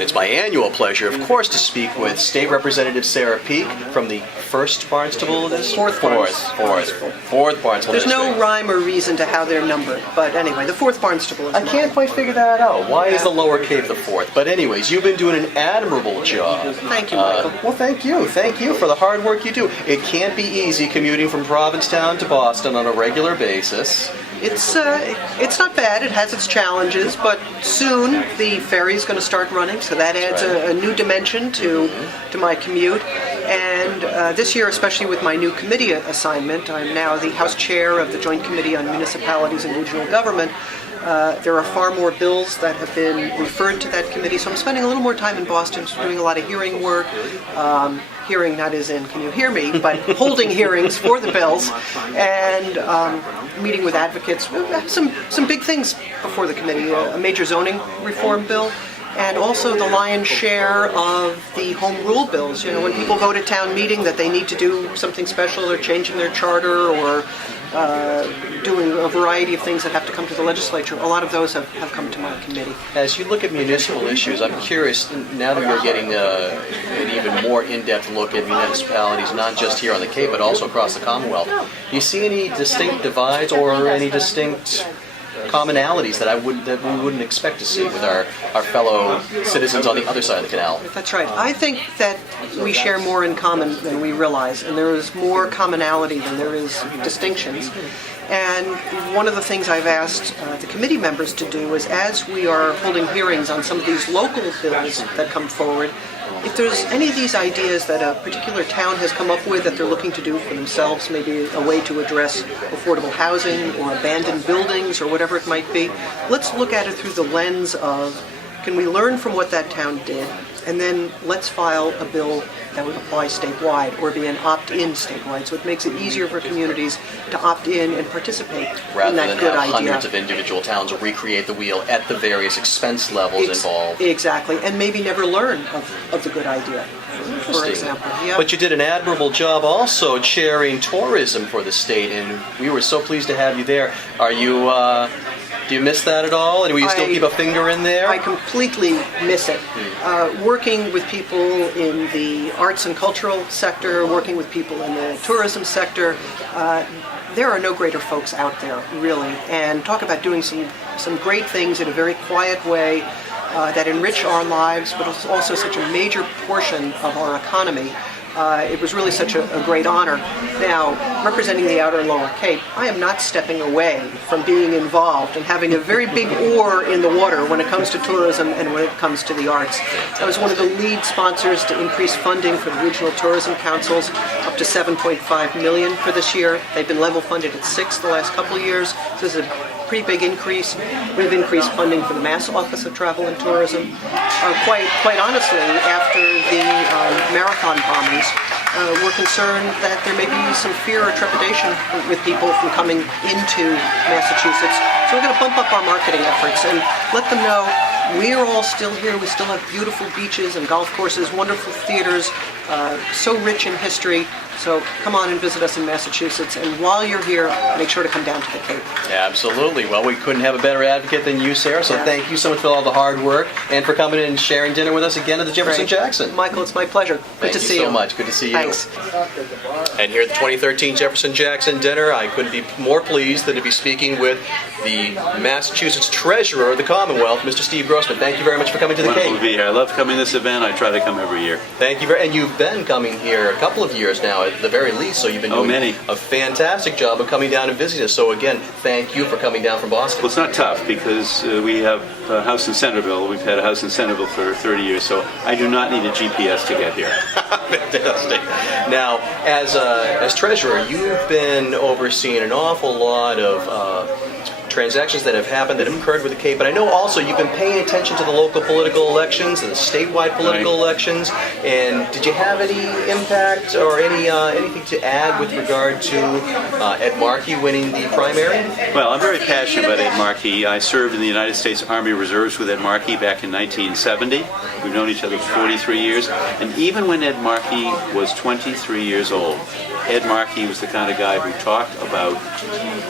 And it's my annual pleasure, of course, to speak with State Representative Sarah Peake from the 1st Barnstable District? Fourth Barnstable There's District. no rhyme or reason to how they're numbered, but anyway, the 4th Barnstable is I can't mine. quite figure that out. Why is the lower Cape the 4th? But anyways, you've been doing an admirable job. Thank you, Michael. Well, thank you. Thank you for the hard work you do. It can't be easy commuting from Provincetown to Boston on a regular basis. It's not bad. It has its challenges, but soon the ferry is going to start running, so that adds a new dimension to my commute. And this year, especially with my new committee assignment, I'm now the House Chair of the Joint Committee on Municipalities and Regional Government. There are far more bills that have been referred to that committee, so I'm spending a little more time in Boston, doing a lot of hearing work. Hearing, not as in, can you hear me, but holding hearings for the bills and meeting with advocates. We have some big things before the committee, a major zoning reform bill, and also the lion's share of the home rule bills. You know, when people go to town meeting that they need to do something special or changing their charter or doing a variety of things that have to come to the legislature, a lot of those have come to my committee. As you look at municipal issues, I'm curious, now that you're getting an even more in-depth look at municipalities, not just here on the Cape, but also across the Commonwealth, do you see any distinct divides or any distinct commonalities that we wouldn't expect to see with our fellow citizens on the other side of the canal? That's right. I think that we share more in common than we realize, and there is more commonality than there is distinctions. And one of the things I've asked the committee members to do is, as we are holding hearings on some of these local bills that come forward, if there's any of these ideas that a particular town has come up with that they're looking to do for themselves, maybe a way to address affordable housing or abandoned buildings or whatever it might be, let's look at it through the lens of, can we learn from what that town did, and then let's file a bill that would apply statewide or be an opt-in statewide, so it makes it easier for communities to opt in and participate rather in that than good have idea. hundreds of individual towns recreate the wheel at the various expense levels involved. Exactly, and maybe never learn of the good idea, for example. Yeah. But you did an admirable job also chairing tourism for the state, and we were so pleased to have you there. Are you... do you miss that at all? And will you still keep a finger in there? I completely miss it. Working with people in the arts and cultural sector, working with people in the tourism sector, there are no greater folks out there, really. And talk about doing some great things in a very quiet way that enrich our lives, but it's also such a major portion of our economy. It was really such a great honor. Now, representing the Outer and Lower Cape, I am not stepping away from being involved and having a very big oar in the water when it comes to tourism and when it comes to the arts. I was one of the lead sponsors to increase funding for the regional tourism councils, up to $7.5 million for this year. They've been level funded at $6 million the last couple of years. So this is a pretty big increase. We've increased funding for the Mass Office of Travel and Tourism. Quite honestly, after the marathon bombings, we're concerned that there may be some fear or trepidation with people from coming into Massachusetts. So we're going to bump up our marketing efforts and let them know we're all still here. We still have beautiful beaches and golf courses, wonderful theaters, so rich in history. So come on and visit us in Massachusetts. And while you're here, make sure to come down to the Cape. Absolutely. Well, we couldn't have a better advocate than you, Sarah. So thank you so much for all the hard work and for coming in and sharing dinner with us again at the Jefferson Jackson. Michael, it's my pleasure. Good to see you. Thank you so much. Good to see you. Thanks. And here at the 2013 Jefferson Jackson dinner, I couldn't be more pleased than to be speaking with the Massachusetts Treasurer of the Commonwealth, Mr. Steve Grossman. Thank you very much for coming to the Wonderful Cape. to be here. I love coming to this event. I try to come every year. Thank you and you've been coming here a couple of years now, at the very least, so you've been doing a fantastic job of coming down and visiting us. So again, thank you for coming down from Boston. Well, it's not tough because we have a house in Centerville. We've had a house in Centerville for 30 years, so I do not need a GPS to get here. Fantastic. Now, as treasurer, you've been overseeing an awful lot of transactions that have happened, that have occurred with the Cape, but I know also you've been paying attention to the local political elections and the statewide political elections. And did you have any impact or anything to add with regard to Ed Markey winning the primary? Well, I'm very passionate about Ed Markey. I served in the United States Army Reserves with Ed Markey back in 1970. We've known each other for 43 years. And even when Ed Markey was 23 years old, Ed Markey was the kind of guy who talked about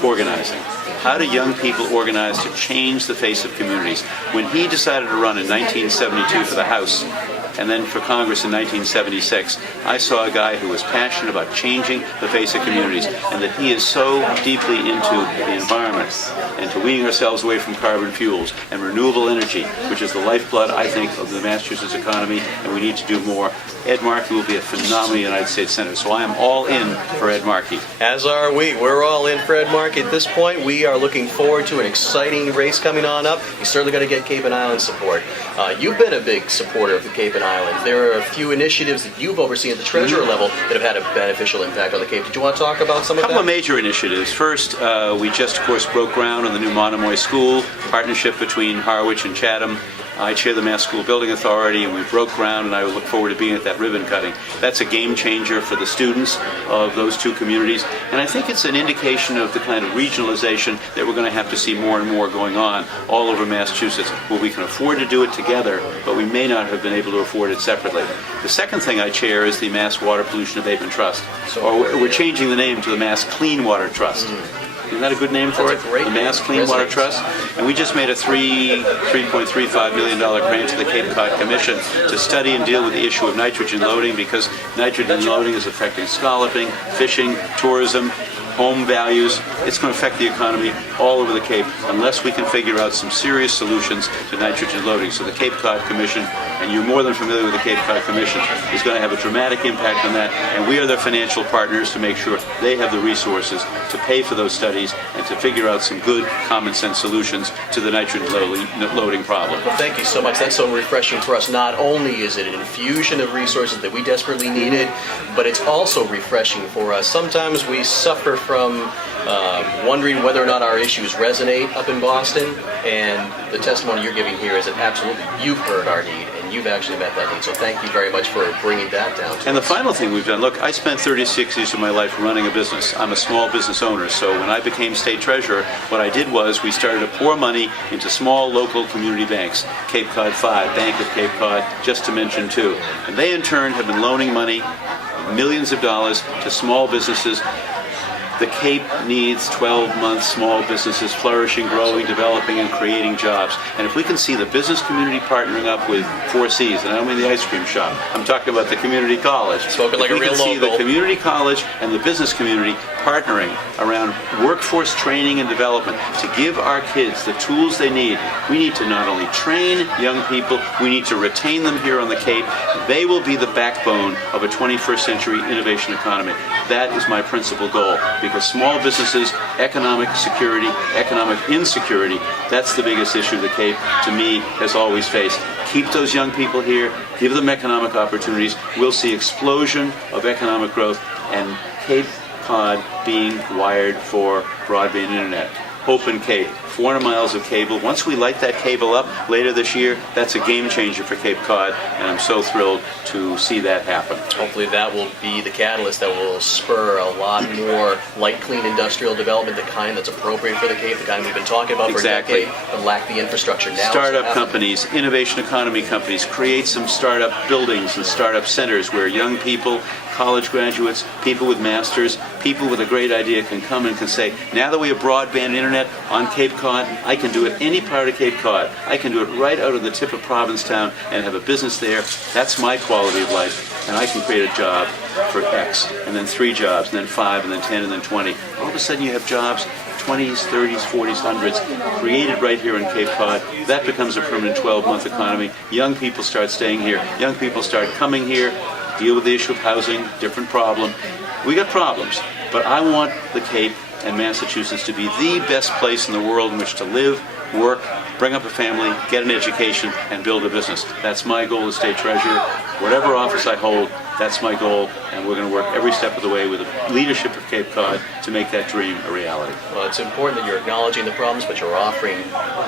organizing. How do young people organize to change the face of communities? When he decided to run in 1972 for the House, and then for Congress in 1976, I saw a guy who was passionate about changing the face of communities, and that he is so deeply into the environment and to weaning ourselves away from carbon fuels and renewable energy, which is the lifeblood, I think, of the Massachusetts economy, and we need to do more. Ed Markey will be a phenomenal United States Senator, so I am all in for Ed Markey. As are we. We're all in for Ed Markey at this point. We are looking forward to an exciting race coming on up. He's certainly going to get Cape and Island support. You've been a big supporter of the Cape and Islands. There are a few initiatives that you've overseen at the treasurer level that have had a beneficial impact on the Cape. Did you want to talk about some of that? A couple of major initiatives. First, we just, of course, broke ground on the new Monomoy School, partnership between Harwich and Chatham. I chair the Mass School Building Authority, and we broke ground, and I look forward to being at that ribbon cutting. That's a game changer for the students of those two communities, and I think it's an indication of the kind of regionalization that we're going to have to see more and more going on all over Massachusetts, where we can afford to do it together, but we may not have been able to afford it separately. The second thing I chair is the Mass Water Pollution Abatement Trust, or we're changing the name to the Mass Clean Water Trust. Isn't that a good name for it? The Mass Clean Water Trust. And we just made a $3.35 million grant to the Cape Cod Commission to study and deal with the issue of nitrogen loading, because nitrogen loading is affecting scalloping, fishing, tourism, home values. It's going to affect the economy all over the Cape unless we can figure out some serious solutions to nitrogen loading. So the Cape Cod Commission, and you're more than familiar with the Cape Cod Commission, is going to have a dramatic impact on that, and we are their financial partners to make sure they have the resources to pay for those studies and to figure out some good common sense solutions to the nitrogen loading problem. Well, thank you so much. That's so refreshing for us. Not only is it an infusion of resources that we desperately needed, but it's also refreshing for us. Sometimes we suffer from wondering whether or not our issues resonate up in Boston, and the testimony you're giving here is that absolutely you've heard our need, and you've actually met that need. So thank you very much for bringing that down to And us. the final thing we've done, look, I spent 36 years of my life running a business. I'm a small business owner, so when I became state treasurer, what I did was we started to pour money into small local community banks, Cape Cod 5, Bank of Cape Cod, just to mention two. And they in turn have been loaning money, millions of dollars, to small businesses. The Cape needs 12-month small businesses flourishing, growing, developing, and creating jobs. And if we can see the business community partnering up with 4 Cs, and I don't mean the ice cream shop, I'm talking about the community college. Spoken like a real If we can see local. the community college and the business community partnering around workforce training and development to give our kids the tools they need, we need to not only train young people, we need to retain them here on the Cape. They will be the backbone of a 21st century innovation economy. That is my principal goal, because small businesses, economic security, economic insecurity, that's the biggest issue the Cape, to me, has always faced. Keep those young people here, give them economic opportunities, we'll see explosion of economic growth, and Cape Cod being wired for broadband internet. Open Cape, 400 miles of cable. Once we light that cable up later this year, that's a game changer for Cape Cod, and I'm so thrilled to see that happen. Hopefully that will be the catalyst that will spur a lot more light, clean industrial development, the kind that's appropriate for the Cape, the kind we've been talking about Exactly. for a decade, but lack the infrastructure now. Startup companies, innovation economy companies, create some startup buildings and startup centers where young people, college graduates, people with masters, people with a great idea can come and can say, now that we have broadband internet on Cape Cod, I can do it any part of Cape Cod. I can do it right out of the tip of Provincetown and have a business there. That's my quality of life, and I can create a job for X, and then 3 jobs, and then 5, and then 10, and then 20. All of a sudden you have jobs, 20s, 30s, 40s, 100s, created right here in Cape Cod. That becomes a permanent 12-month economy. Young people start staying here. Young people start coming here, deal with the issue of housing, different problem. We got problems, but I want the Cape and Massachusetts to be the best place in the world in which to live, work, bring up a family, get an education, and build a business. That's my goal as state treasurer. Whatever office I hold, that's my goal, and we're going to work every step of the way with the leadership of Cape Cod to make that dream a reality. Well, it's important that you're acknowledging the problems, but you're offering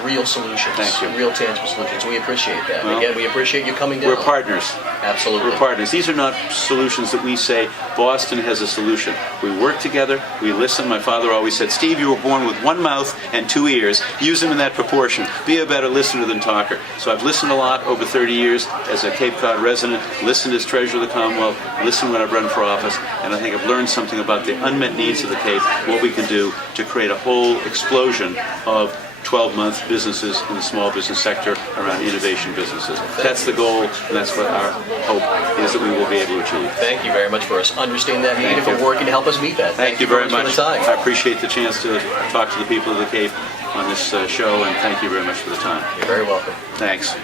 real solutions. Thank you. Real tangible solutions. We appreciate that. Well, Again, we appreciate you coming down. We're partners. Absolutely. We're partners. These are not solutions that we say, Boston has a solution. We work together, we listen. My father always said, Steve, you were born with 1 mouth and 2 ears. Use them in that proportion. Be a better listener than talker. So I've listened a lot over 30 years as a Cape Cod resident, listened as treasurer of the Commonwealth, Commonwealth, listen when I've run for office, and I think I've learned something about the unmet needs of the Cape, what we can do to create a whole explosion of 12-month businesses in the small business sector around innovation businesses. That's the goal, and that's what our hope is that we will be able to achieve. Thank you very much for us understanding that need and for working to help us meet that. Thank you very much. For the time. I appreciate the chance to talk to the people of the Cape on this show, and thank you very much for the time. You're very welcome. Thanks.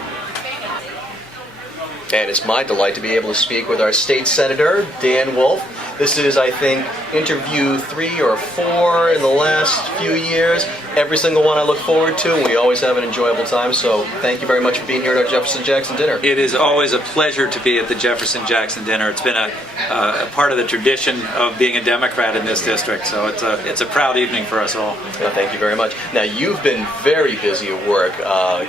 And it's my delight to be able to speak with our state senator, Dan Wolf. This is, I think, interview 3 or 4 in the last few years. Every single one I look forward to, and we always have an enjoyable time. So thank you very much for being here at our Jefferson-Jackson dinner. It is always a pleasure to be at the Jefferson-Jackson dinner. It's been a part of the tradition of being a Democrat in this district, so it's a proud evening for us all. Well, thank you very much. Now, you've been very busy at work,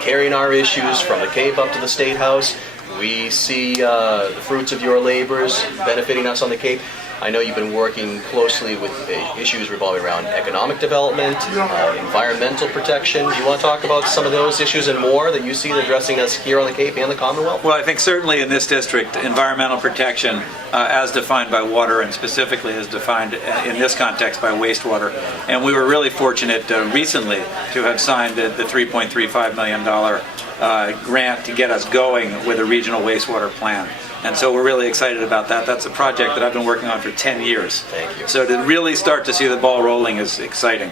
carrying our issues from the Cape up to the State House. We see the fruits of your labors benefiting us on the Cape. I know you've been working closely with issues revolving around economic development, environmental protection. Do you want to talk about some of those issues and more that you see addressing us here on the Cape and the Commonwealth? Well, I think certainly in this district, environmental protection, as defined by water and specifically as defined in this context by wastewater. And we were really fortunate recently to have signed the $3.35 million grant to get us going with a regional wastewater plan. And so we're really excited about that. That's a project that I've been working on for 10 years. Thank you. So to really start to see the ball rolling is exciting.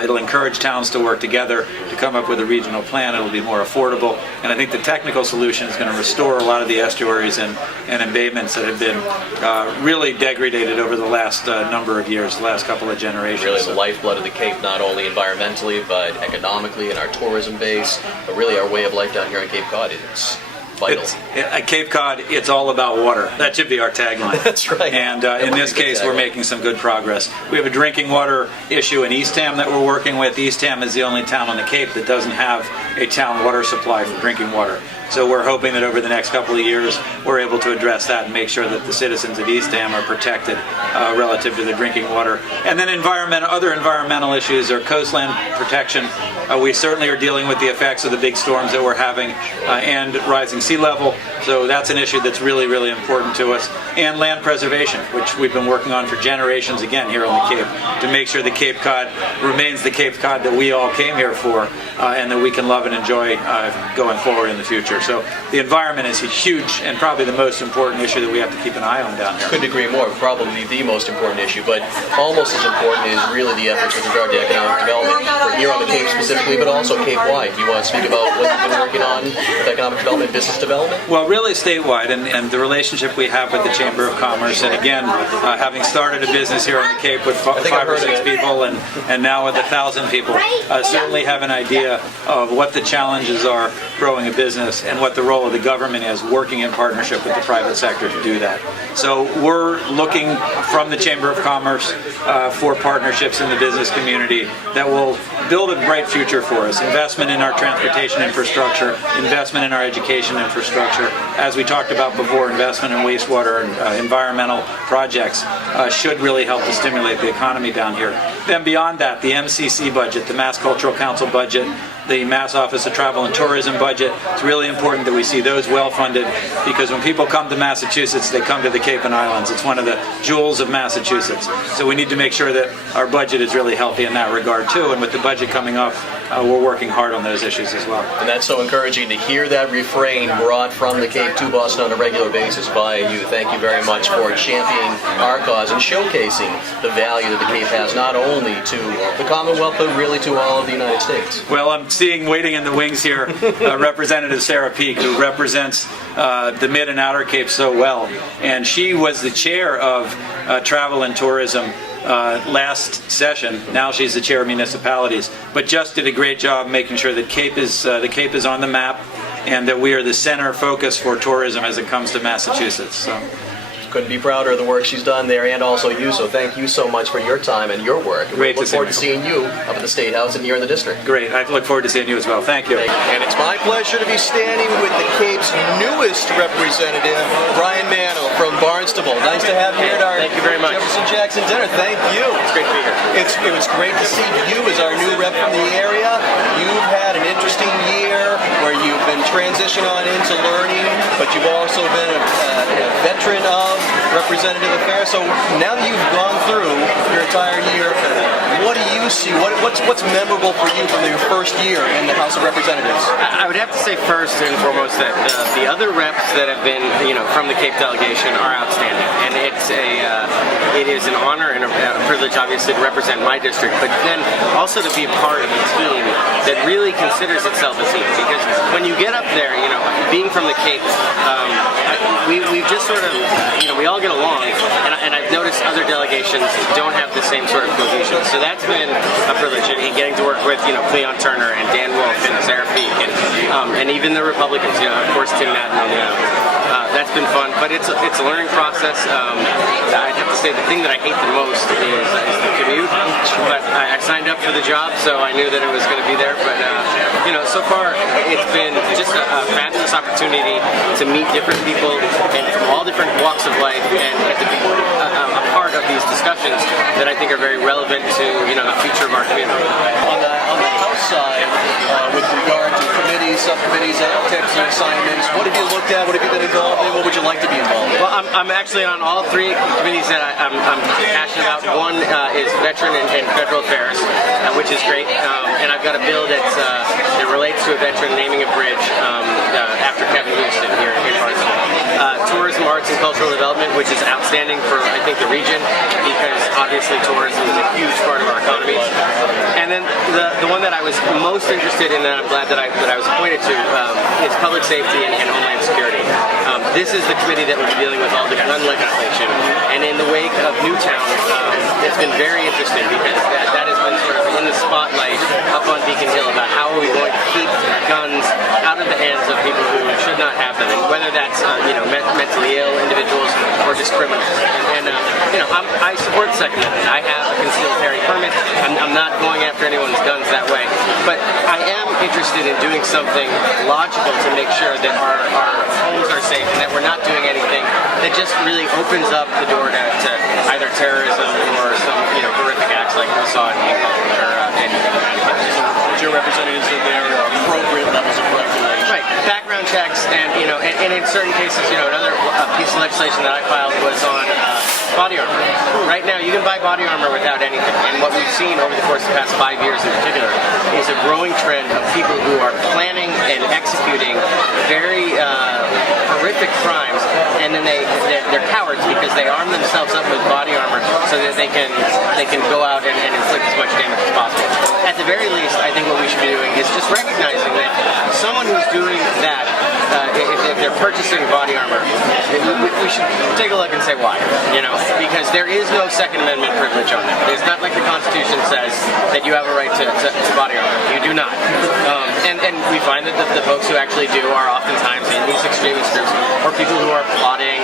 It'll encourage towns to work together to come up with a regional plan. It'll be more affordable. And I think the technical solution is going to restore a lot of the estuaries and embayments that have been really degraded over the last number of years, the last couple of generations. Really the lifeblood of the Cape, not only environmentally, but economically and our tourism base, but really our way of life down here on Cape Cod. It's vital. At Cape Cod, it's all about water. That should be our tagline. That's right. And in this case, we're making some good progress. We have a drinking water issue in Eastham that we're working with. Eastham is the only town on the Cape that doesn't have a town water supply for drinking water. So we're hoping that over the next couple of years, we're able to address that and make sure that the citizens of Eastham are protected relative to the drinking water. And then other environmental issues are coastland protection. We certainly are dealing with the effects of the big storms that we're having and rising sea level. So that's an issue that's really, really important to us. And land preservation, which we've been working on for generations, again, here on the Cape, to make sure the Cape Cod remains the Cape Cod that we all came here for and that we can love and enjoy going forward in the future. So the environment is a huge and probably the most important issue that we have to keep an eye on down here. Couldn't agree more. Probably the most important issue, but almost as important is really the efforts with regard to economic development for here on the Cape specifically, but also Cape-wide. Do you want to speak about what you've been working on with economic development, business development? Well, really statewide, and the relationship we have with the Chamber of Commerce, and again, having started a business here on the Cape with 5 or 6 people, and now with 1,000 people, certainly have an idea of what the challenges are growing a business and what the role of the government is working in partnership with the private sector to do that. So we're looking from the Chamber of Commerce for partnerships in the business community that will build a bright future for us. Investment in our transportation infrastructure, investment in our education infrastructure. As we talked about before, investment in wastewater and environmental projects should really help to stimulate the economy down here. Then beyond that, the MCC budget, the Mass Cultural Council budget, the Mass Office of Travel and Tourism budget. It's really important that we see those well funded because when people come to Massachusetts, they come to the Cape and Islands. It's one of the jewels of Massachusetts. So we need to make sure that our budget is really healthy in that regard too. And with the budget coming up, we're working hard on those issues as well. And that's so encouraging to hear that refrain brought from the Cape to Boston on a regular basis by you. Thank you very much for championing our cause and showcasing the value that the Cape has not only to the Commonwealth but really to all of the United States. Well, I'm seeing waiting in the wings here Representative Sarah Peake, who represents the Mid and Outer Cape so well. And she was the chair of Travel and Tourism last session. Now she's the chair of municipalities, but just did a great job making sure that the Cape is on the map and that we are the center focus for tourism as it comes to Massachusetts. So. Couldn't be prouder of the work she's done there, and also you, so thank you so much for your time and your work. Great we look forward to seeing you up at the State House and here in the district. Great. I look forward to seeing you as well. Thank you. And it's my pleasure to be standing with the Cape's newest representative, Brian Mannal from Barnstable. Nice to have you here at our Jefferson-Jackson dinner. Thank you. It's great to be here. It was great to see you as our new rep from the area. You've had an interesting year where you've been transitioning on into learning, but you've also been a veteran of representative affair. So now that you've gone through your entire year, what do you see? What's memorable for you from your first year in the House of Representatives? I would have to say first and foremost that the other reps that have been, from the Cape delegation are outstanding, and it is an honor and a privilege, obviously, to represent my district, but then also to be a part of a team that really considers itself a team. Because when you get up there, being from the Cape, we've just sort of, we all get along, and I've noticed other delegations don't have the same sort of cohesion. So that's been a privilege, and getting to work with, Cleon Turner and Dan Wolf and Sarah Peake, and even the Republicans, of course, Tim Madden on the that's been fun, but it's a learning process. I'd have to say the thing that I hate the most is the commute, but I signed up for the job, so I knew that it was going to be there. But so far it's been just a fabulous opportunity to meet different people and from all different walks of life, and to be a part of these discussions that I think are very relevant to the future of our community. On the House side, with regard to committees, subcommittees, tips and assignments, what have you looked at? What have you been involved in? What would you like to be involved in? Well, I'm actually on all three committees that I'm passionate about. One is Veteran and Federal Affairs, which is great, and I've got a bill that relates to a veteran naming a bridge after Kevin Houston here in Barcelona. Tourism, arts, and cultural development, which is outstanding for, I think, the region, because obviously tourism is a huge part of our economy. And then the one that I was most interested in, that I'm glad that I was appointed to, is public safety and homeland security. This is the committee that will be dealing with all the gun legislation, and in the wake of Newtown, it's been very interesting because that has been sort of in the spotlight up on Beacon Hill about how are we going to keep guns out of the hands of people who should not have them, and whether that's mentally ill individuals or just criminals. And I support the Second Amendment. I have a concealed carry permit. I'm not going after anyone's guns that way, but I am interested in doing something logical to make sure that our homes are safe and that we're not doing anything that just really opens up the door to either terrorism or some horrific acts like we saw in Peake or Your representatives of their appropriate levels of regulation. Right, background checks, and in certain cases, another piece of legislation that I filed was on body armor. Right now, you can buy body armor without anything, and what we've seen over the course of the past 5 years in particular is a growing trend of people who are planning and executing very horrific crimes, and then they're cowards because they arm themselves up with body armor so that they can go out and inflict as much damage as possible. At the very least, I think what we should be doing is just recognizing that someone who's doing that, if they're purchasing body armor, we should take a look and say why, because there is no Second Amendment privilege on that. It's not like the Constitution says that you have a right to body armor. You do not. And we find that the folks who actually do are oftentimes in these extremist groups or people who are plotting,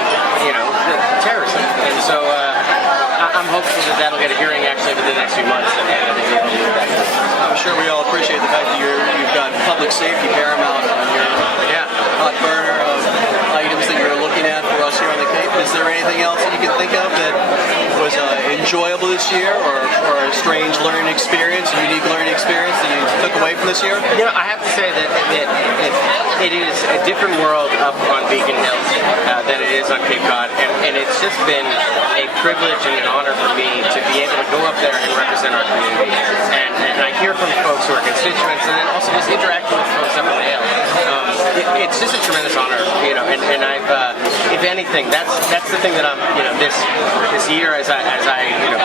terrorism. And so I'm hopeful that that'll get a hearing actually within the next few months. I'm sure we all appreciate the fact that you've got public safety paramount on your hot burner of items that you're looking at for us here on the Cape. Is there anything else that you can think of that was enjoyable this year, or a strange learning experience, a unique learning experience that you took away from this year? I have to say that it is a different world up on Beacon Hill than it is on Cape Cod, and it's just been a privilege and an honor for me to be able to go up there and represent our community. And I hear from folks who are constituents, and then also just interacting with folks up on the Hill. It's just a tremendous honor, and I've, if anything, that's the thing that I'm, this year as I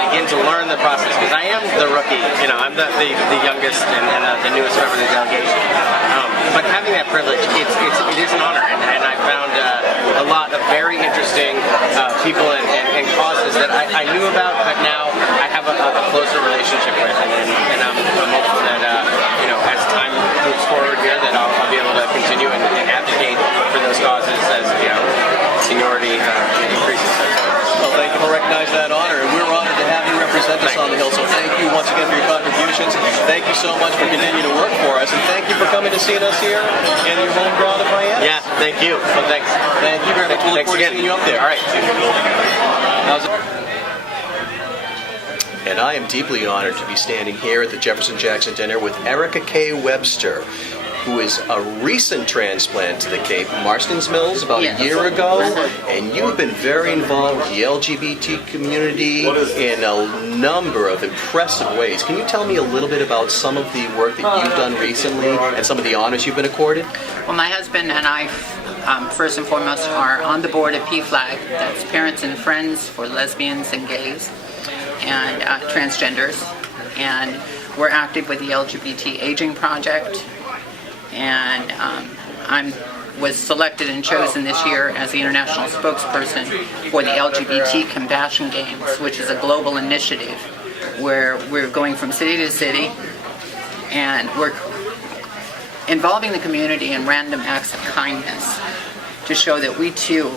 begin to learn the process, because I am the rookie, I'm the youngest and the newest member of the delegation. But having that privilege, it is an honor, and I found a lot of very interesting people and causes that I knew about, but now I have a closer relationship with, and I'm hopeful that as time moves forward here, that I'll be able to continue and advocate for those causes as seniority increases. Well, thank you for recognizing that honor, and we're honored to have you represent us on the Hill. So thank you once again for your contributions. Thank you so much for continuing to work for us, and thank you for coming to see us here in your home ground of Miami. Yeah, thank you. Well, thanks. Thank you very much. We'll look forward to seeing you up there. All right. And I am deeply honored to be standing here at the Jefferson Jackson Dinner with Erica K. Webster. who is a recent transplant to the Cape, Marston's Mills, about Yes. a year ago, and you've been very involved with the LGBT community in a number of impressive ways. Can you tell me a little bit about some of the work that you've done recently and some of the honors you've been accorded? Well, my husband and I, first and foremost, are on the board of PFLAG. That's Parents and Friends for Lesbians and Gays and Transgenders. And we're active with the LGBT Aging Project. And I was selected and chosen this year as the international spokesperson for the LGBT Compassion Games, which is a global initiative where we're going from city to city and we're involving the community in random acts of kindness to show that we too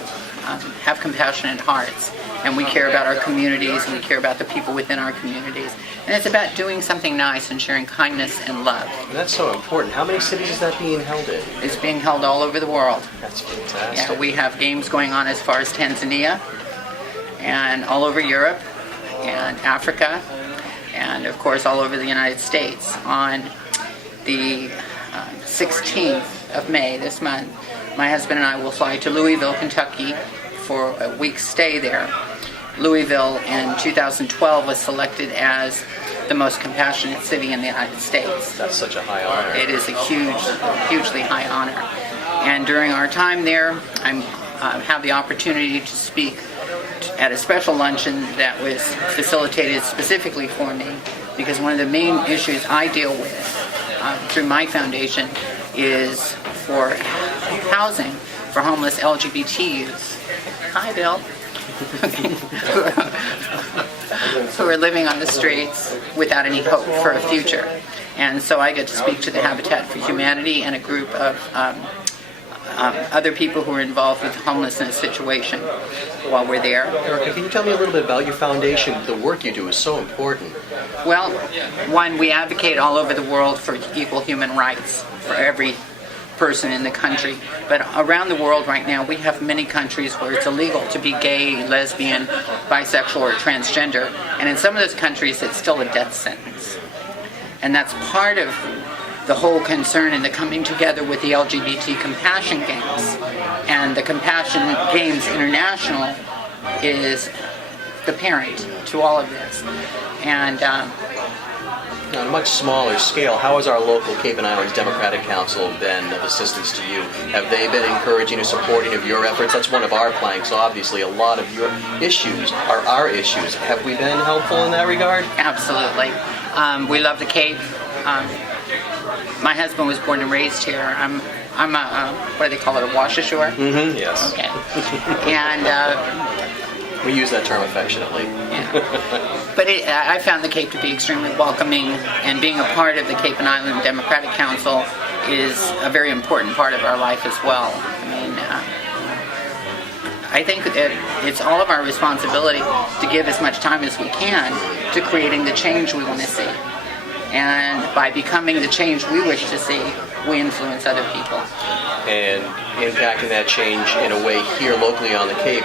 have compassionate hearts and we care about our communities and we care about the people within our communities. And it's about doing something nice and sharing kindness and love. And that's so important. How many cities is that being held in? It's being held all over the world. That's fantastic. Yeah, we have games going on as far as Tanzania and all over Europe and Africa and of course all over the United States. On the 16th of May this month, my husband and I will fly to Louisville, Kentucky for a week's stay there. Louisville in 2012 was selected as the most compassionate city in the United States. That's such a high honor. It is a hugely high honor. And during our time there, I have the opportunity to speak at a special luncheon that was facilitated specifically for me because one of the main issues I deal with through my foundation is for housing for homeless LGBT youth. Hi, Bill. Who are living on the streets without any hope for a future. And so I get to speak to the Habitat for Humanity and a group of other people who are involved with the homelessness situation while we're there. Erica, can you tell me a little bit about your foundation? The work you do is so important. Well, one, we advocate all over the world for equal human rights for every person in the country. But around the world right now, we have many countries where it's illegal to be gay, lesbian, bisexual, or transgender. And in some of those countries, it's still a death sentence. And that's part of the whole concern in the coming together with the LGBT Compassion Games. And the Compassion Games International is the parent to all of this. And on a much smaller scale, how has our local Cape and Islands Democratic Council been of assistance to you? Have they been encouraging and supporting of your efforts? That's one of our planks, obviously. A lot of your issues are our issues. Have we been helpful in that regard? Absolutely. We love the Cape. My husband was born and raised here. I'm a, what do they call it, a wash ashore? Mm-hmm, yes. Okay. And we use that term affectionately. yeah. But I found the Cape to be extremely welcoming, and being a part of the Cape and Island Democratic Council is a very important part of our life as well. I mean, I think that it's all of our responsibility to give as much time as we can to creating the change we want to see. And by becoming the change we wish to see, we influence other people. And impacting that change in a way here locally on the Cape,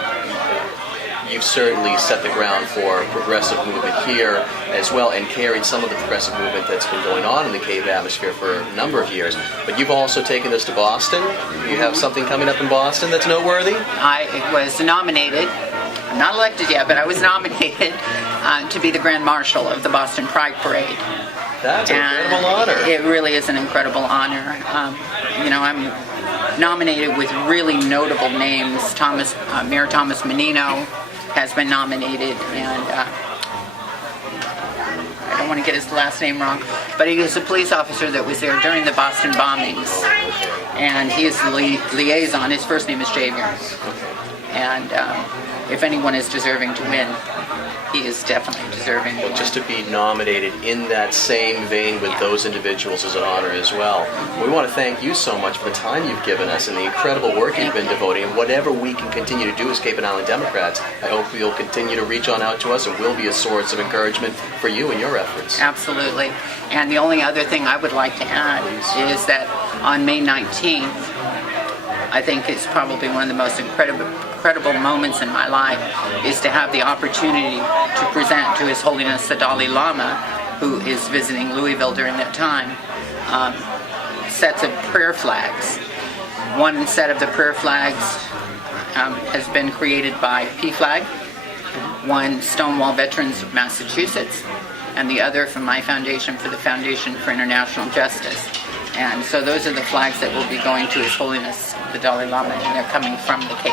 you've certainly set the ground for progressive movement here as well, and carried some of the progressive movement that's been going on in the Cape atmosphere for a number of years. But you've also taken this to Boston. You have something coming up in Boston that's noteworthy? I was nominated, I'm not elected yet, but I was nominated to be the Grand Marshal of the Boston Pride Parade. That's an incredible honor. It really is an incredible honor. I'm nominated with really notable names. Mayor Thomas Menino has been nominated, and I don't want to get his last name wrong, but he was a police officer that was there during the Boston bombings, and he is the liaison. His first name is Javier, and if anyone is deserving to win, he is definitely deserving. Well, just to be nominated in that same vein with those individuals is an honor as well. We want to thank you so much for the time you've given us and the incredible work you've been devoting. And whatever we can continue to do as Cape and Island Democrats, I hope you'll continue to reach on out to us, and we'll be a source of encouragement for you and your efforts. Absolutely. And the only other thing I would like to add is that on May 19th, I think it's probably one of the most incredible moments in my life is to have the opportunity to present to His Holiness the Dalai Lama, who is visiting Louisville during that time, sets of prayer flags. One set of the prayer flags has been created by PFLAG, one Stonewall Veterans of Massachusetts, and the other from my foundation for the Foundation for International Justice. And so those are the flags that will be going to His Holiness the Dalai Lama, and they're coming from the Cape.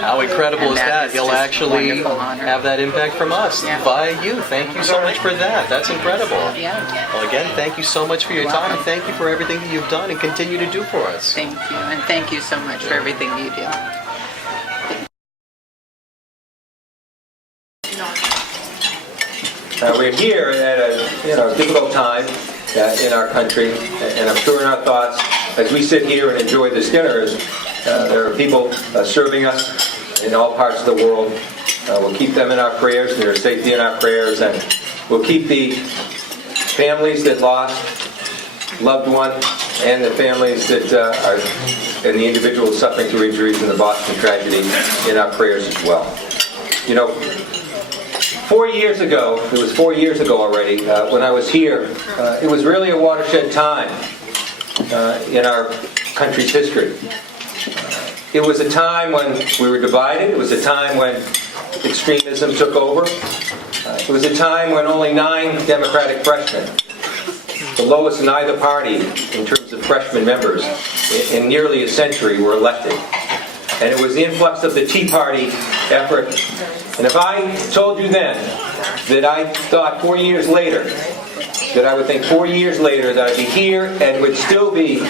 How incredible And is that? is He'll just actually wonderful honor. have that impact from us Yeah. via you. Thank you so much for that. That's incredible. Yeah. Well, again, thank you so much for your You're time, and welcome. thank you for everything that you've done and continue to do for us. Thank you, and thank you so much for everything you do. We're here at a difficult time in our country, and I'm sure in our thoughts, as we sit here and enjoy this dinner, there are people serving us in all parts of the world. We'll keep them in our prayers, their safety in our prayers, and we'll keep the families that lost loved one and the families that are and the individuals suffering through injuries in the Boston tragedy in our prayers as well. You know, 4 years ago, it was 4 years ago already, when I was here, it was really a watershed time in our country's history. It was a time when we were divided. It was a time when extremism took over. It was a time when only 9 Democratic freshmen, the lowest in either party in terms of freshman members, in nearly a century were elected. And it was the influx of the Tea Party effort. And if I told you then that I thought 4 years later, that I would think 4 years later that I'd be here and would still be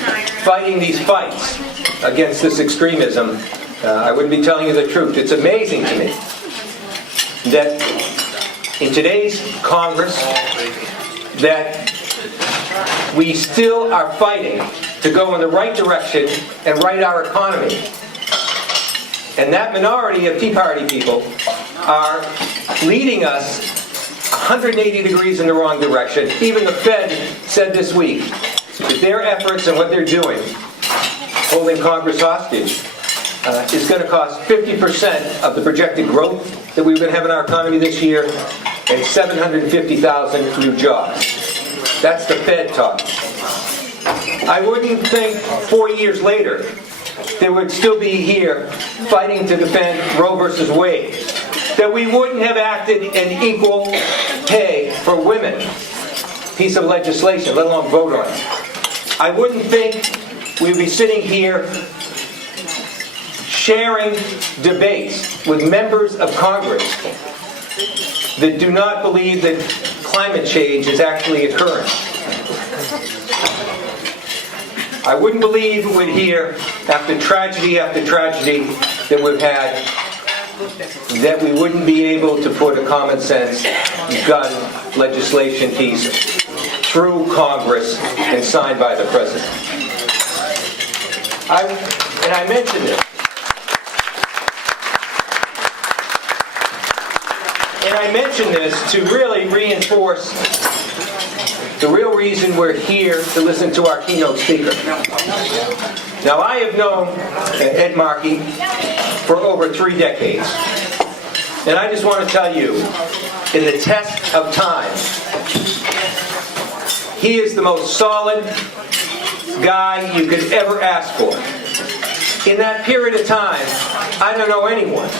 fighting these fights against this extremism, I wouldn't be telling you the truth. It's amazing to me that in today's Congress that we still are fighting to go in the right direction and right our economy. And that minority of Tea Party people are leading us 180 degrees in the wrong direction. Even the Fed said this week that their efforts and what they're doing, holding Congress hostage, is going to cost 50% of the projected growth that we're going to have in our economy this year and 750,000 new jobs. That's the Fed talk. I wouldn't think 4 years later that we'd still be here fighting to defend Roe versus Wade, that we wouldn't have acted in equal pay for women, piece of legislation, let alone vote on it. I wouldn't think we'd be sitting here sharing debates with members of Congress that do not believe that climate change is actually occurring. I wouldn't believe we'd hear, after tragedy that we've had, that we wouldn't be able to put a common sense gun legislation piece through Congress and signed by the President. I mentioned it. And I mention this to really reinforce the real reason we're here to listen to our keynote speaker. Now, I have known Ed Markey for over 3 decades. And I just want to tell you, in the test of time, he is the most solid guy you could ever ask for. In that period of time, I don't know anyone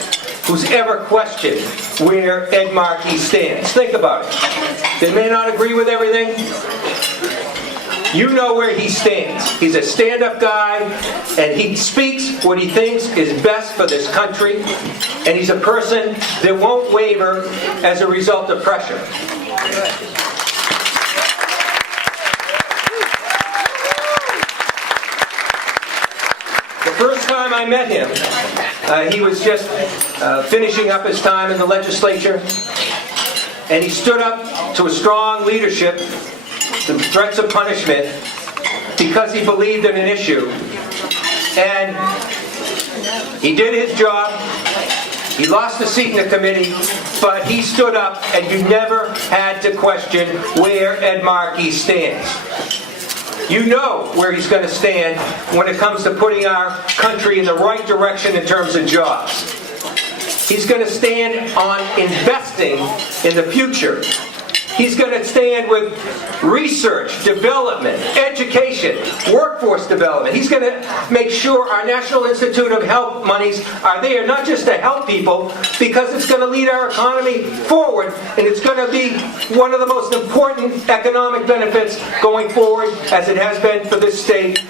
who's ever questioned where Ed Markey stands. Think about it. They may not agree with everything. You know where he stands. He's a stand-up guy, and he speaks what he thinks is best for this country, and he's a person that won't waver as a result of pressure. The first time I met him, he was just finishing up his time in the legislature, and he stood up to a strong leadership, the threats of punishment, because he believed in an issue. And he did his job. He lost the seat in the committee, but he stood up, and you never had to question where Ed Markey stands. You know where he's going to stand when it comes to putting our country in the right direction in terms of jobs. He's going to stand on investing in the future. He's going to stand with research, development, education, workforce development. He's going to make sure our National Institute of Health monies are there, not just to help people, because it's going to lead our economy forward, and it's going to be one of the most important economic benefits going forward, as it has been for this state,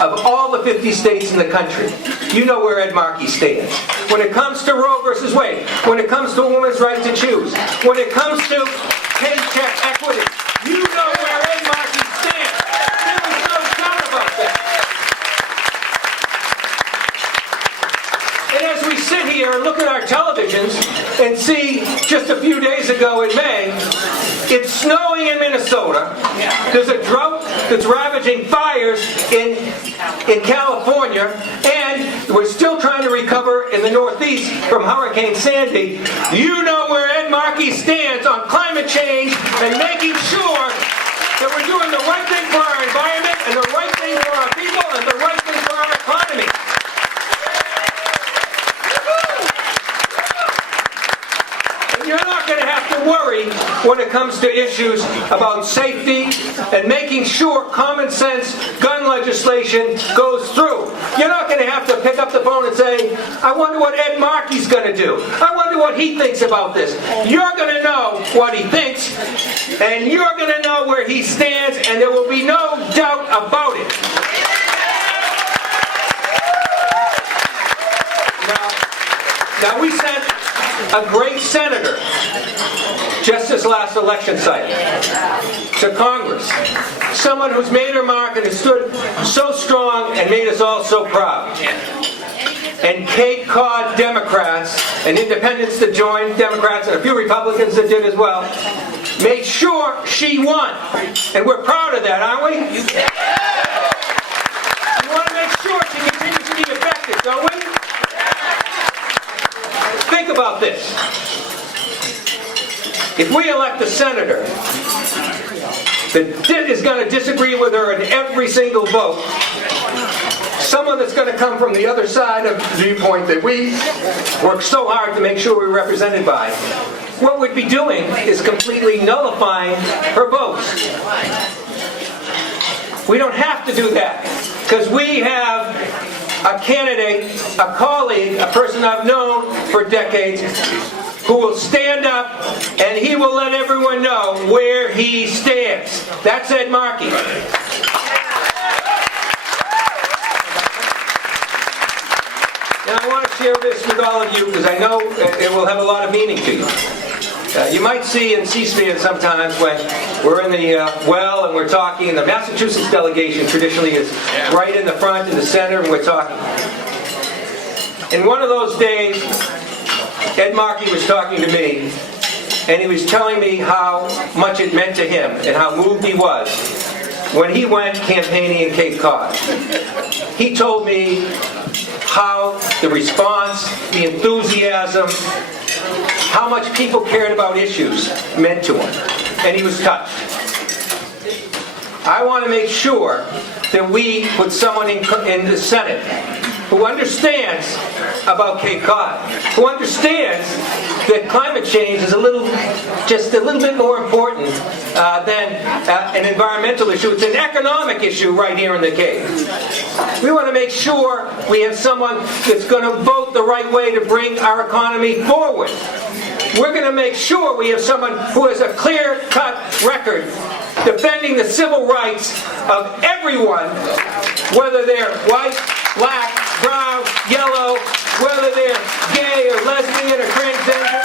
of all the 50 states in the country. You know where Ed Markey stands. When it comes to Roe versus Wade, when it comes to a woman's right to choose, when it comes to paycheck equity, you know where Ed Markey stands. There is no doubt about that. And as we sit here and look at our televisions and see just a few days ago in May, it's snowing in Minnesota. There's a drought that's ravaging fires in California, and we're still trying to recover in the Northeast from Hurricane Sandy. You know where Ed Markey stands on climate change and making sure that we're doing the right thing for our environment and the right thing for our people and the right thing for our economy. You're not going to have to worry when it comes to issues about safety and making sure common sense gun legislation goes through. You're not going to have to pick up the phone and say, I wonder what Ed Markey's going to do. I wonder what he thinks about this. You're going to know what he thinks, and you're going to know where he stands, and there will be no doubt about it. Now we sent a great senator just this last election cycle to Congress. Someone who's made her mark and has stood so strong and made us all so proud. And Cape Cod Democrats and independents that joined, Democrats and a few Republicans that did as well, made sure she won. And we're proud of that, aren't we? We want to make sure she continues to be effective, don't we? Think about this. If we elect a senator that is going to disagree with her in every single vote, someone that's going to come from the other side of the viewpoint that we work so hard to make sure we're represented by, what we'd be doing is completely nullifying her votes. We don't have to do that, because we have a candidate, a colleague, a person I've known for decades, who will stand up and he will let everyone know where he stands. That's Ed Markey. And I want to share this with all of you because I know it will have a lot of meaning to you. You might see in C-SPAN sometimes when we're in the well and we're talking, and the Massachusetts delegation traditionally is right in the front, in the center, and we're talking. And one of those days, Ed Markey was talking to me, and he was telling me how much it meant to him and how moved he was when he went campaigning in Cape Cod. He told me how the response, the enthusiasm, how much people cared about issues meant to him, and he was touched. I want to make sure that we put someone in the Senate who understands about Cape Cod, who understands that climate change is just a little bit more important than an environmental issue. It's an economic issue right here in the Cape. We want to make sure we have someone that's going to vote the right way to bring our economy forward. We're going to make sure we have someone who has a clear-cut record defending the civil rights of everyone, whether they're white, black, brown, yellow, whether they're gay or lesbian or transgender.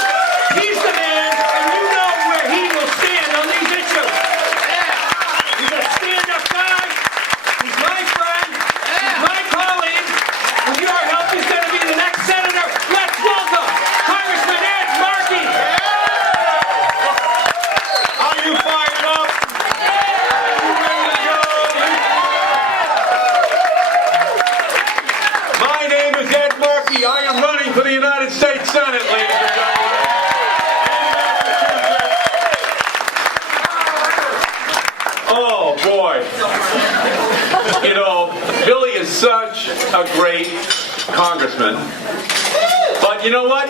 He's the man, and you know where he will stand on these issues. He's a stand-up guy. He's my friend. He's my colleague. With your help, he's going to be the next senator. Let's welcome Congressman Ed Markey. Are you fired up? My name is Ed Markey. I am running for the United States Senate, ladies and gentlemen. Oh, boy. You know, Billy is such a great congressman. But you know what?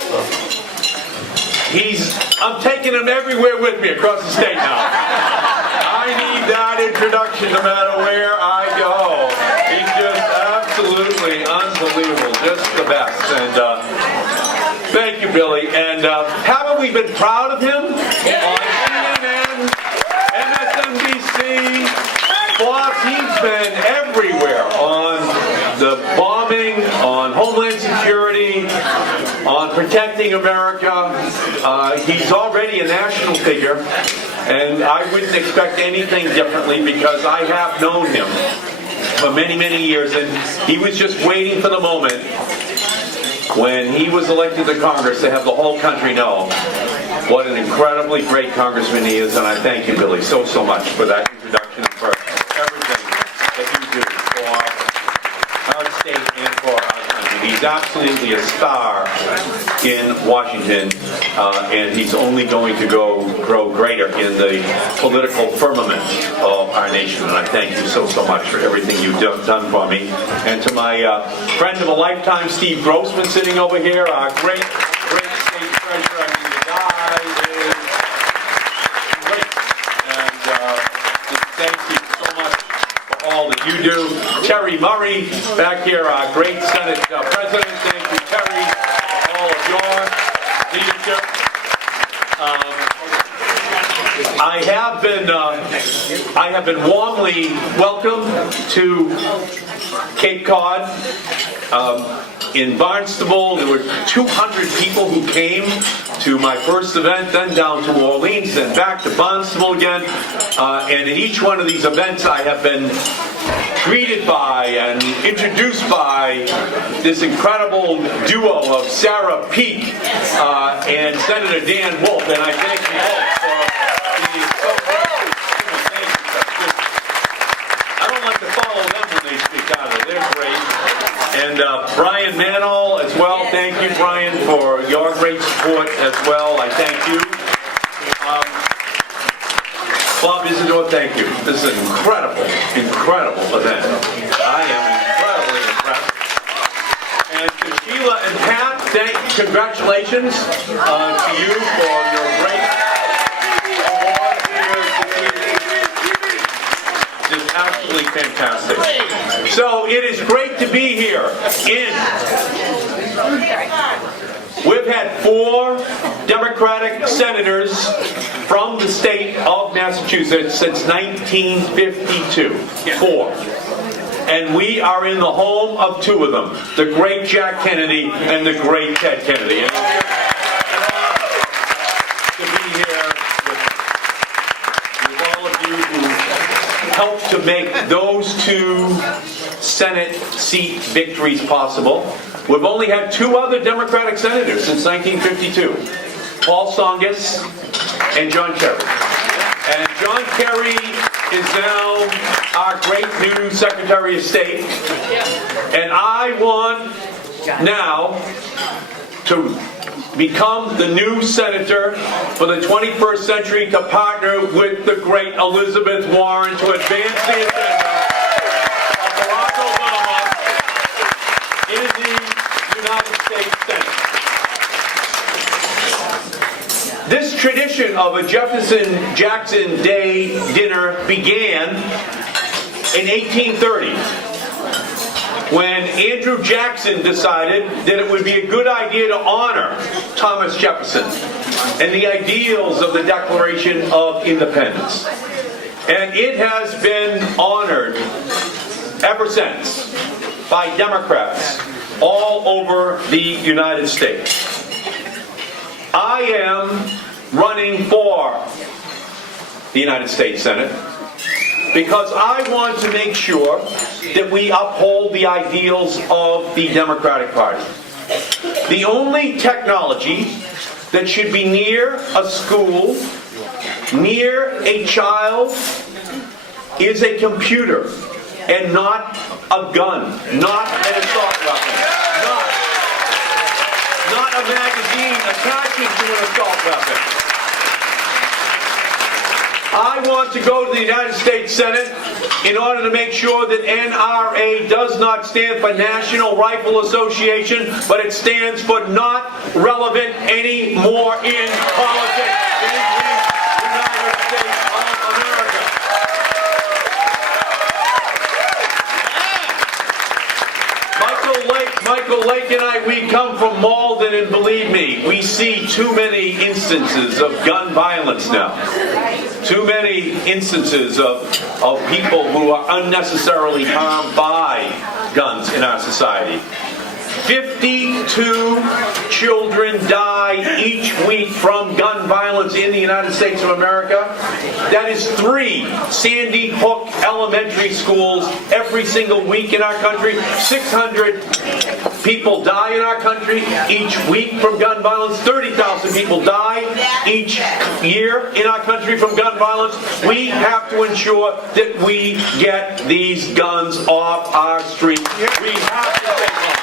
I'm taking him everywhere with me across the state now. I need that introduction no matter where I go. He's just absolutely unbelievable, just the best. And thank you, Billy. And haven't we been proud of him? On CNN, MSNBC, Fox, he's been everywhere on the bombing, on Homeland Security, on protecting America. He's already a national figure, and I wouldn't expect anything differently because I have known him for many, many years, and he was just waiting for the moment when he was elected to Congress to have the whole country know what an incredibly great congressman he is, and I thank you, Billy, so much for that introduction and for everything that you do for our state and for our country. He's absolutely a star in Washington, and he's only going to grow greater in the political firmament of our nation, and I thank you so much for everything you've done for me. And to my friend of a lifetime, Steve Grossman, sitting over here, our great state treasurer. I mean, the guy is great, and just thank you so much for all that you do. Terry Murray, back here, our great Senate president. Thank you, Terry, for all of your leadership. I have been warmly welcomed to Cape Cod. In Barnstable, there were 200 people who came to my first event, then down to Orleans, then back to Barnstable again. And in each one of these events, I have been greeted by and introduced by this incredible duo of Sarah Peake and Senator Dan Wolf. And I thank you both for being so great. I don't like to follow them when they speak either. They're great. And Brian Mannal as well. Thank you, Brian, for your great support as well. I thank you. Bob Isidore, thank you. This is an incredible event. I am incredibly impressed. And to Sheila and Pat, congratulations to you for your great award here this evening. Just absolutely fantastic. So it is great to be here We've had 4 Democratic senators from the state of Massachusetts since 1952. 4. And we are in the home of 2 of them, the great Jack Kennedy and the great Ted Kennedy. And to be here with all of you who helped to make those 2 Senate seat victories possible. We've only had 2 other Democratic senators since 1952, Paul Tsongas and John Kerry. And John Kerry is now our great new Secretary of State. And I want now to become the new senator for the 21st century to partner with the great Elizabeth Warren to advance the agenda of Barack Obama in the United States Senate. This tradition of a Jefferson-Jackson Day dinner began in 1830 when Andrew Jackson decided that it would be a good idea to honor Thomas Jefferson and the ideals of the Declaration of Independence. And it has been honored ever since by Democrats all over the United States. I am running for the United States Senate because I want to make sure that we uphold the ideals of the Democratic Party. The only technology that should be near a school, near a child, is a computer and not a gun, not an assault weapon, not a magazine attaching to an assault weapon. I want to go to the United States Senate in order to make sure that NRA does not stand for National Rifle Association, but it stands for not relevant anymore in politics in the United States of America. Michael Lake and I, we come from Malden, and believe me, we see too many instances of gun violence now. Too many instances of people who are unnecessarily harmed by guns in our society. 52 children die each week from gun violence in the United States of America. That is 3 Sandy Hook elementary schools every single week in our country. 600 people die in our country each week from gun violence. 30,000 people die each year in our country from gun violence. We have to ensure that we get these guns off our streets. We have to take them.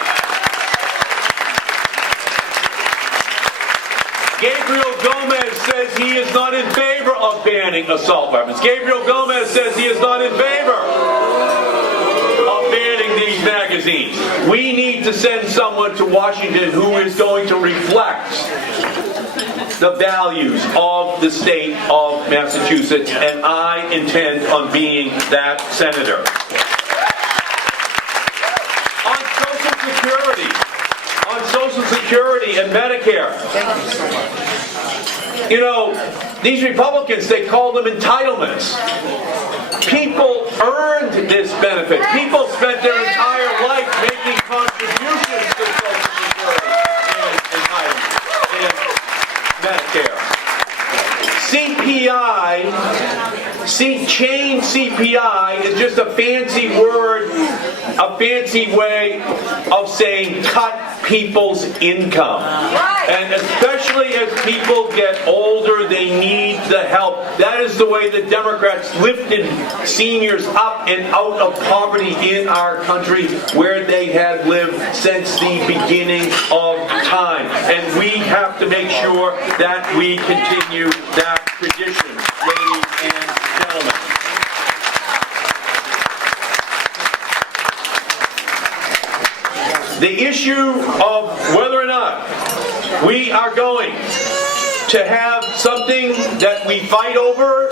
Gabriel Gomez says he is not in favor of banning assault weapons. Gabriel Gomez says he is not in favor of banning these magazines. We need to send someone to Washington who is going to reflect the values of the state of Massachusetts, and I intend on being that senator. On Social Security and Medicare. You know, these Republicans, they call them entitlements. People earned this benefit. People spent their entire life making contributions to Social Security and entitlements and Medicare. Change CPI is just a fancy word, a fancy way of saying cut people's income. And especially as people get older, they need the help. That is the way the Democrats lifted seniors up and out of poverty in our country, where they had lived since the beginning of time. And we have to make sure that we continue that tradition, ladies and gentlemen. The issue of whether or not we are going to have something that we fight over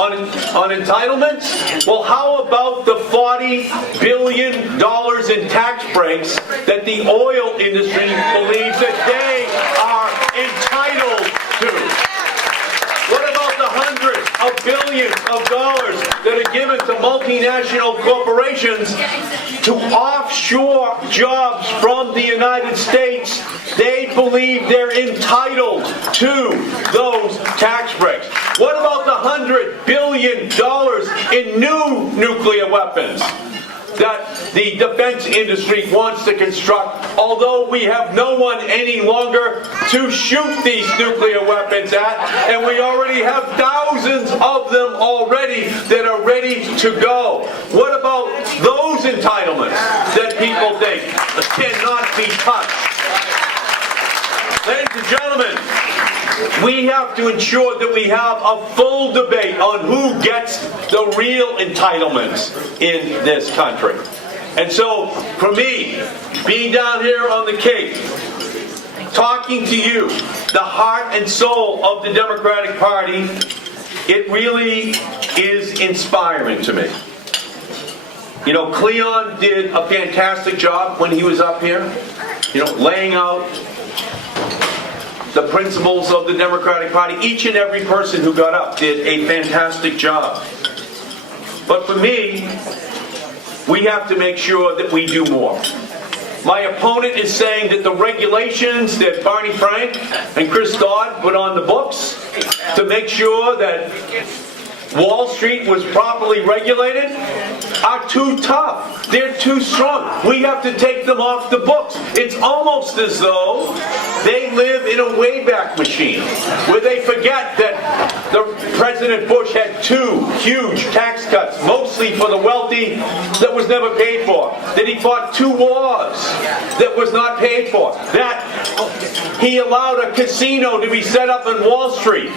on entitlements, well, how about the $40 billion in tax breaks that the oil industry believes that they are entitled to? What about the hundreds of billions of dollars that are given to multinational corporations to offshore jobs from the United States? They believe they're entitled to those tax breaks. What about the $100 billion in new nuclear weapons that the defense industry wants to construct, although we have no one any longer to shoot these nuclear weapons at, and we already have thousands of them already that are ready to go? What about those entitlements that people think cannot be touched? Ladies and gentlemen, we have to ensure that we have a full debate on who gets the real entitlements in this country. And so, for me, being down here on the Cape, talking to you, the heart and soul of the Democratic Party, it really is inspiring to me. You know, Cleon did a fantastic job when he was up here, laying out the principles of the Democratic Party. Each and every person who got up did a fantastic job. But for me, we have to make sure that we do more. My opponent is saying that the regulations that Barney Frank and Chris Dodd put on the books to make sure that Wall Street was properly regulated are too tough. They're too strong. We have to take them off the books. It's almost as though They live in a Wayback Machine where they forget that President Bush had 2 huge tax cuts, mostly for the wealthy, that was never paid for. That he fought 2 wars that was not paid for. That he allowed a casino to be set up in Wall Street,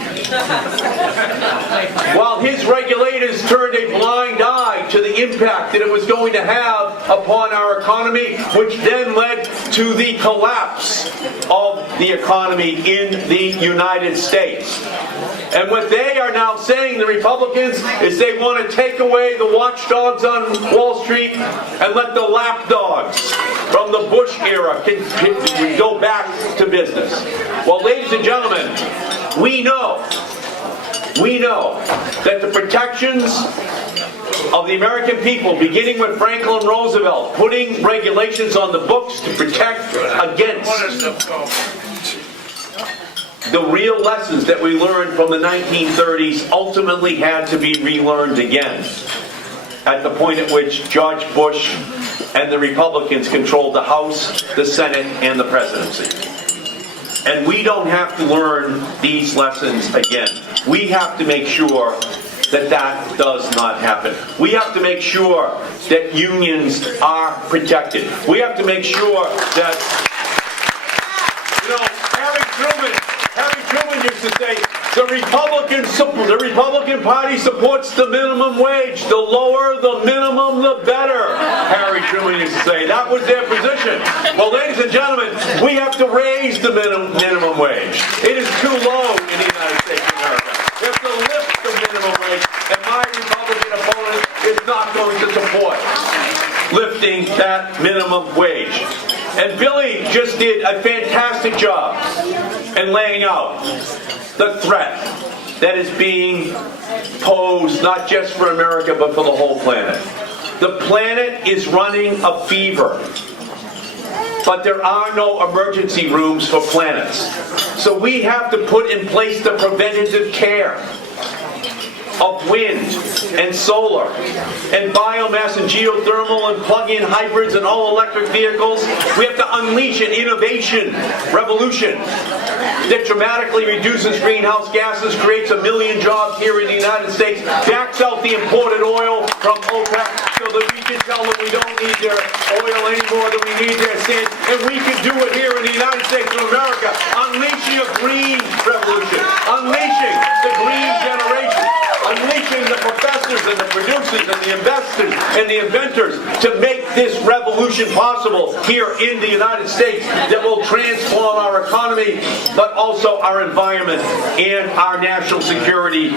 while his regulators turned a blind eye to the impact that it was going to have upon our economy, which then led to the collapse of the economy in the United States. And what they are now saying, the Republicans, is they want to take away the watchdogs on Wall Street and let the lapdogs from the Bush era go back to business. Well, ladies and gentlemen, we know that the protections of the American people, beginning with Franklin Roosevelt, putting regulations on the books to protect against the real lessons that we learned from the 1930s ultimately had to be relearned again at the point at which George Bush and the Republicans controlled the House, the Senate, and the presidency. And we don't have to learn these lessons again. We have to make sure that that does not happen. We have to make sure that unions are protected. We have to make sure that, Harry Truman used to say, the Republican Party supports the minimum wage. The lower the minimum, the better, Harry Truman used to say. That was their position. Well, ladies and gentlemen, we have to raise the minimum wage. It is too low in the United States of America. We have to lift the minimum wage, and my Republican opponent is not going to support lifting that minimum wage. And Billy just did a fantastic job in laying out the threat that is being posed not just for America but for the whole planet. The planet is running a fever, but there are no emergency rooms for planets. So we have to put in place the preventative care of wind and solar and biomass and geothermal and plug-in hybrids and all-electric vehicles. We have to unleash an innovation revolution that dramatically reduces greenhouse gases, creates 1 million jobs here in the United States, backs out the imported oil from OPEC so that we can tell them we don't need their oil any more than we need their sand, and we can do it here in the United States of America, unleashing a green revolution, unleashing the green generation, unleashing the professors and the producers and the investors and the inventors to make this revolution possible here in the United States that will transform our economy, but also our environment and our national security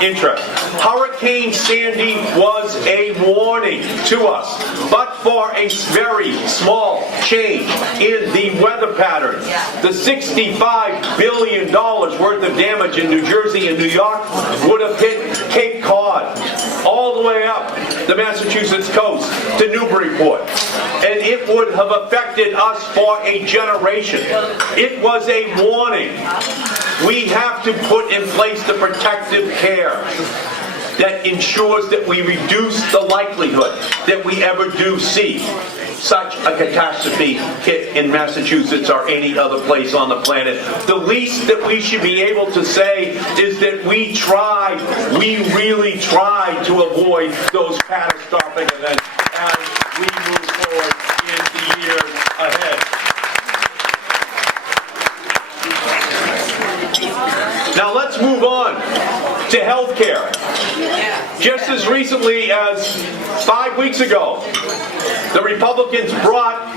interests. Hurricane Sandy was a warning to us, but for a very small change in the weather pattern. The $65 billion worth of damage in New Jersey and New York would have hit Cape Cod, all the way up the Massachusetts coast to Newburyport. And it would have affected us for a generation. It was a warning. We have to put in place the protective care that ensures that we reduce the likelihood that we ever do see such a catastrophe hit in Massachusetts or any other place on the planet. The least that we should be able to say is that we really tried to avoid those catastrophic events as we move forward in the years ahead. Now let's move on to health care. Just as recently as 5 weeks ago, the Republicans brought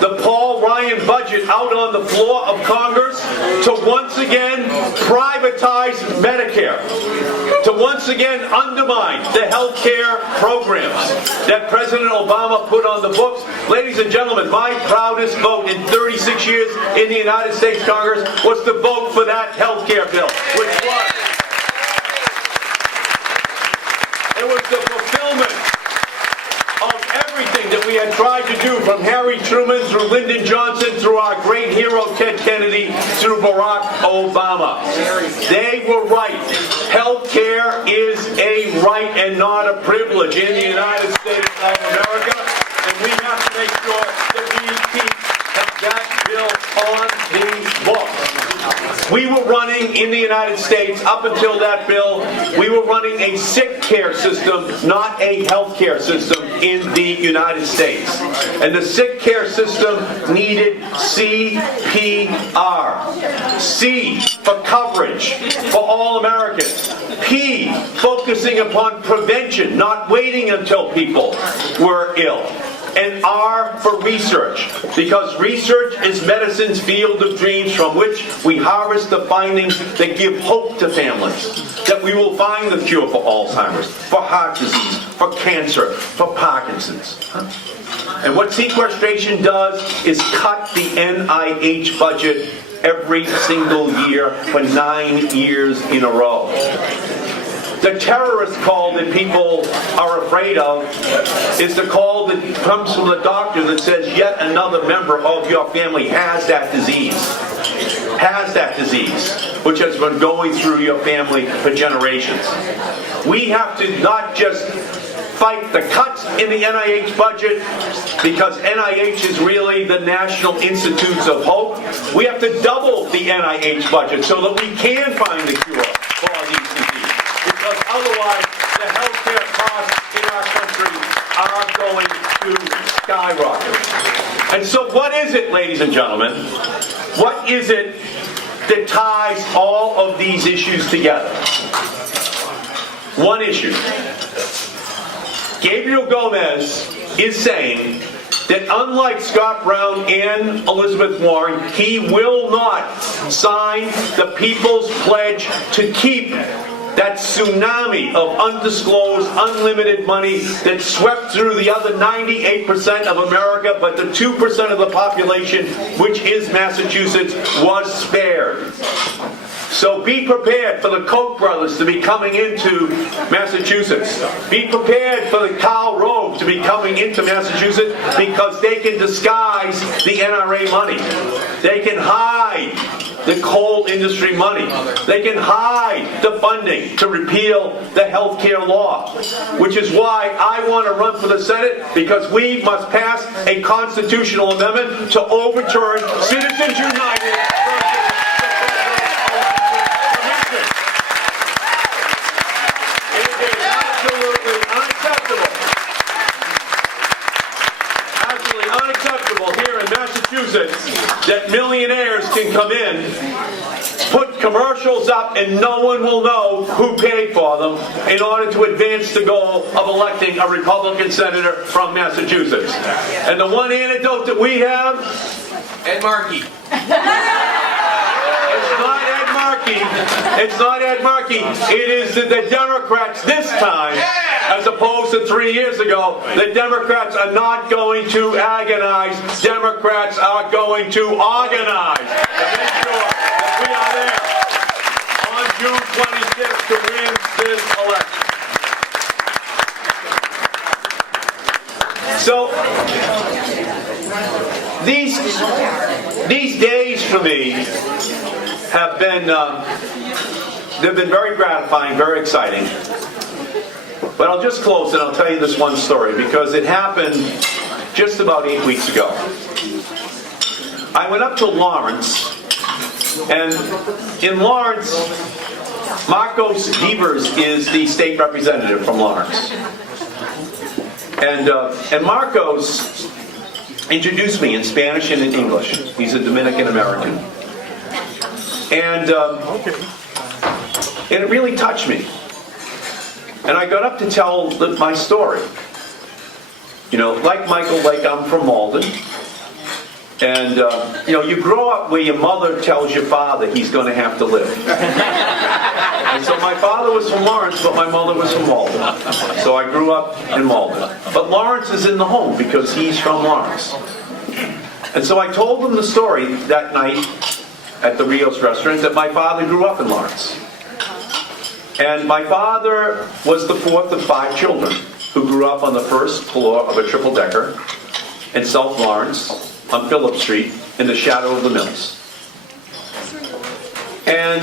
the Paul Ryan budget out on the floor of Congress to once again privatize Medicare, to once again undermine the health care programs that President Obama put on the books. Ladies and gentlemen, my proudest vote in 36 years in the United States Congress was to vote for that health care bill, which was the fulfillment of everything that we had tried to do, from Harry Truman through Lyndon Johnson, through our great hero Ted Kennedy, through Barack Obama. They were right. Health care is a right and not a privilege in the United States of America, and we have to make sure that we keep that bill We were running in the United States, up until that bill, we were running a sick care system, not a health care system in the United States. And the sick care system needed CPR. C for coverage for all Americans. P, focusing upon prevention, not waiting until people were ill. And R for research, because research is medicine's field of dreams from which we harvest the findings that give hope to families, that we will find the cure for Alzheimer's, for heart disease, for cancer, for Parkinson's. And what sequestration does is cut the NIH budget every single year for 9 years in a row. The terrorist call that people are afraid of is the call that comes from the doctor that says yet another member of your family has that disease. Has that disease, which has been going through your family for generations. We have to not just fight the cuts in the NIH budget, because NIH is really the National Institutes of Hope. We have to double the NIH budget so that we can find the cure for all these diseases. Because otherwise, the healthcare costs in our country are going to skyrocket. And so what is it, ladies and gentlemen? What is it that ties all of these issues together? One issue. Gabriel Gomez is saying that unlike Scott Brown and Elizabeth Warren, he will not sign the People's Pledge to keep that tsunami of undisclosed, unlimited money that swept through the other 98% of America, but the 2% of the population, which is Massachusetts, was spared. So be prepared for the Koch brothers to be coming into Massachusetts. Be prepared for the Karl Rove to be coming into Massachusetts, because they can disguise the NRA money. They can hide the coal industry money. They can hide the funding to repeal the health care law, which is why I want to run for the Senate, because we must pass a constitutional amendment to overturn Citizens United. That millionaires can come in, put commercials up, and no one will know who paid for them in order to advance the goal of electing a Republican senator from Massachusetts. And the one antidote that we have, Ed Markey. It's not Ed Markey. It's not Ed Markey. It is the Democrats this time, as opposed to 3 years ago. The Democrats are not going to agonize. Democrats are going to organize to make sure that we are there on June 26th to win this election. So, these days for me have been, they've been very gratifying, very exciting. But I'll just close and I'll tell you this one story, because it happened just about 8 weeks ago. I went up to Lawrence, and in Lawrence, Marcos Devers is the state representative from Lawrence. And Marcos introduced me in Spanish and in English. He's a Dominican American. And it really touched me. And I got up to tell my story. You know, like Michael, like I'm from Malden. And, you know, you grow up where your mother tells your father he's going to have to live. And so my father was from Lawrence, but my mother was from Malden. So I grew up in Malden. But Lawrence is in the home because he's from Lawrence. And so I told him the story that night at the Rios restaurant that my father grew up in Lawrence. And my father was the fourth of 5 children who grew up on the first floor of a triple-decker in South Lawrence on Phillip Street in the shadow of the mills. And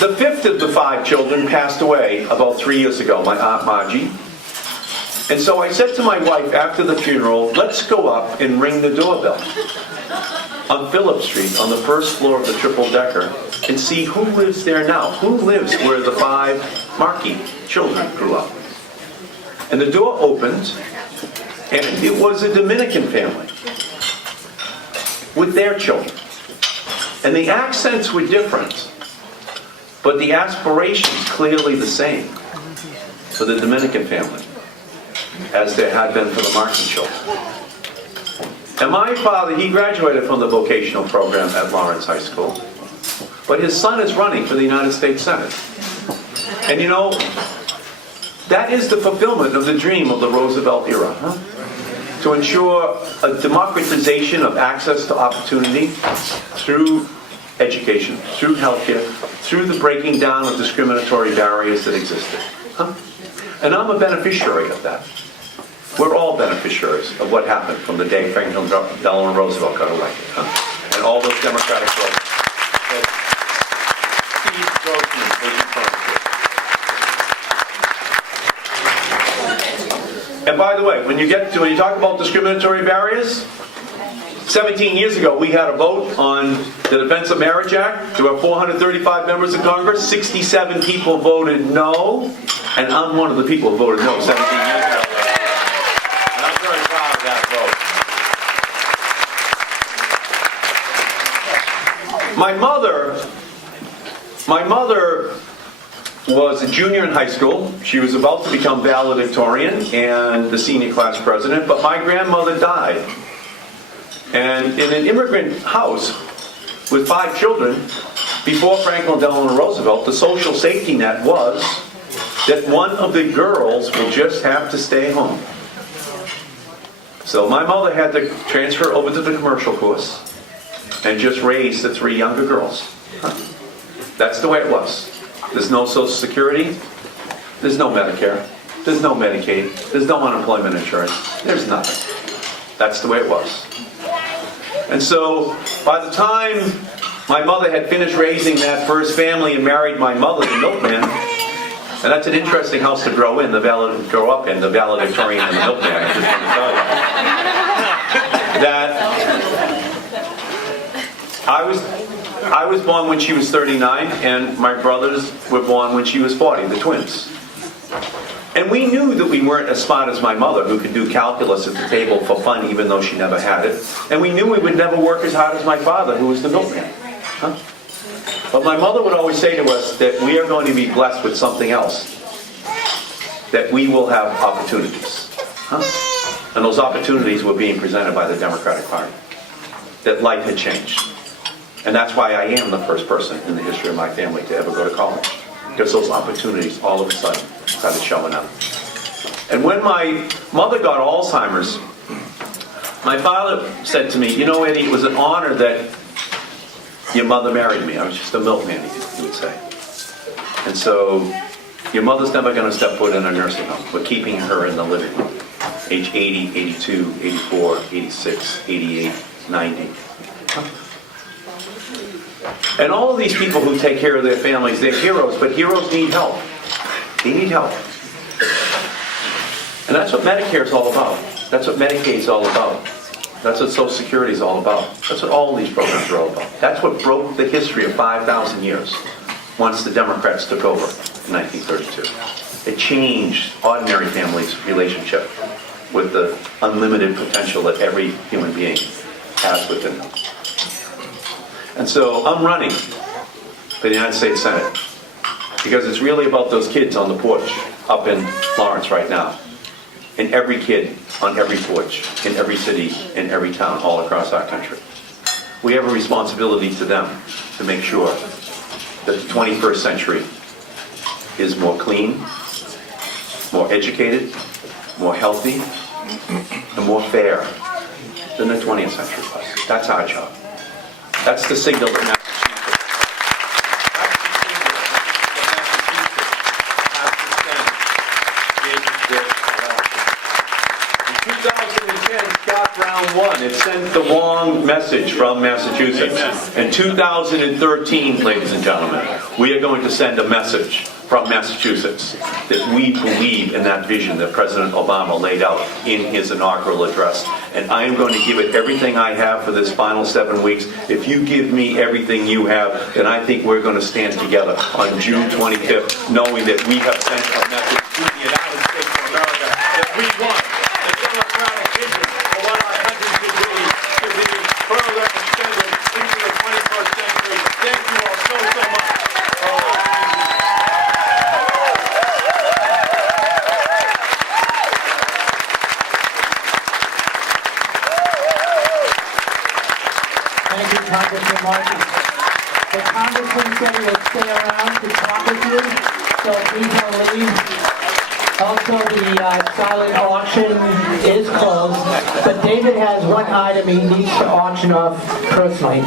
the fifth of the 5 children passed away about 3 years ago, my Aunt Margie. And so I said to my wife after the funeral, let's go up and ring the doorbell. on Phillip Street on the first floor of the triple-decker and see who lives there now. Who lives where the 5 Markey children grew up. And the door opened, and it was a Dominican family with their children. And the accents were different, but the aspirations clearly the same for the Dominican family as there had been for the Markey children. And my father, he graduated from the vocational program at Lawrence High School, but his son is running for the United States Senate. And you know, that is the fulfillment of the dream of the Roosevelt era, huh? To ensure a democratization of access to opportunity through education, through healthcare, through the breaking down of discriminatory barriers that existed. Huh? And I'm a beneficiary of that. We're all beneficiaries of what happened from the day Franklin Delano Roosevelt got elected. Huh? And all those democratic votes that Steve Grossman was referring to. And by the way, when you talk about discriminatory barriers, 17 years ago, we had a vote on the Defense of Marriage Act. There were 435 members of Congress. 67 people voted no, and I'm one of the people who voted no 17 years ago. And I'm very proud of that vote. My mother was a junior in high school. She was about to become valedictorian and the senior class president, but my grandmother died. And in an immigrant house with 5 children, before Franklin Delano Roosevelt, the social safety net was that one of the girls would just have to stay home. So my mother had to transfer over to the commercial course and just raise the 3 younger girls. That's the way it was. There's no Social Security, there's no Medicare, there's no Medicaid, there's no unemployment insurance, there's nothing. That's the way it was. And so, by the time my mother had finished raising that first family and married my mother, the milkman, and that's an interesting house to grow up in, the valedictorian and the milkman, I just want to tell you. That I was born when she was 39, and my brothers were born when she was 40, the twins. And we knew that we weren't as smart as my mother, who could do calculus at the table for fun even though she never had it. And we knew we would never work as hard as my father, who was the milkman. Huh? But my mother would always say to us that we are going to be blessed with something else. That we will have opportunities. Huh? And those opportunities were being presented by the Democratic Party. That life had changed. And that's why I am the first person in the history of my family to ever go to college. Because those opportunities all of a sudden started showing up. And when my mother got Alzheimer's, my father said to me, you know, Eddie, it was an honor that your mother married me. I was just a milkman, he would say. And so, your mother's never going to step foot in a nursing home. We're keeping her in the living room. Age 80, 82, 84, 86, 88, 90. And all of these people who take care of their families, they're heroes, but heroes need help. They need help. And that's what Medicare is all about. That's what Medicaid is all about. That's what Social Security is all about. That's what all of these programs are all about. That's what broke the history of 5,000 years once the Democrats took over in 1932. It changed ordinary families' relationship with the unlimited potential that every human being has within them. And so I'm running for the United States Senate because it's really about those kids on the porch up in Lawrence right now. And every kid on every porch, in every city, in every town, all across our country. We have a responsibility to them to make sure that the 21st century is more clean, more educated, more healthy, and more fair than the 20th century was. That's our job. That's the signal that Massachusetts has to send in this election. In 2010, Scott Brown won. It sent the wrong message from Massachusetts. In 2013, ladies and gentlemen, we are going to send a message from Massachusetts that we believe in that vision that President Obama laid out in his inaugural address. And I am going to give it everything I have for this final 7 weeks. If you give me everything you have, then I think we're going to stand together on June 25th, knowing that we have sent a message to the United States of America that we want the democratic vision for what our country should be to be further extended into the 21st century. Thank you all so much. Thank you, Congressman Markey. The Congressman said he would stay around to talk with you, so please don't leave. Also, the silent auction is closed, but David has one item he needs to auction off personally.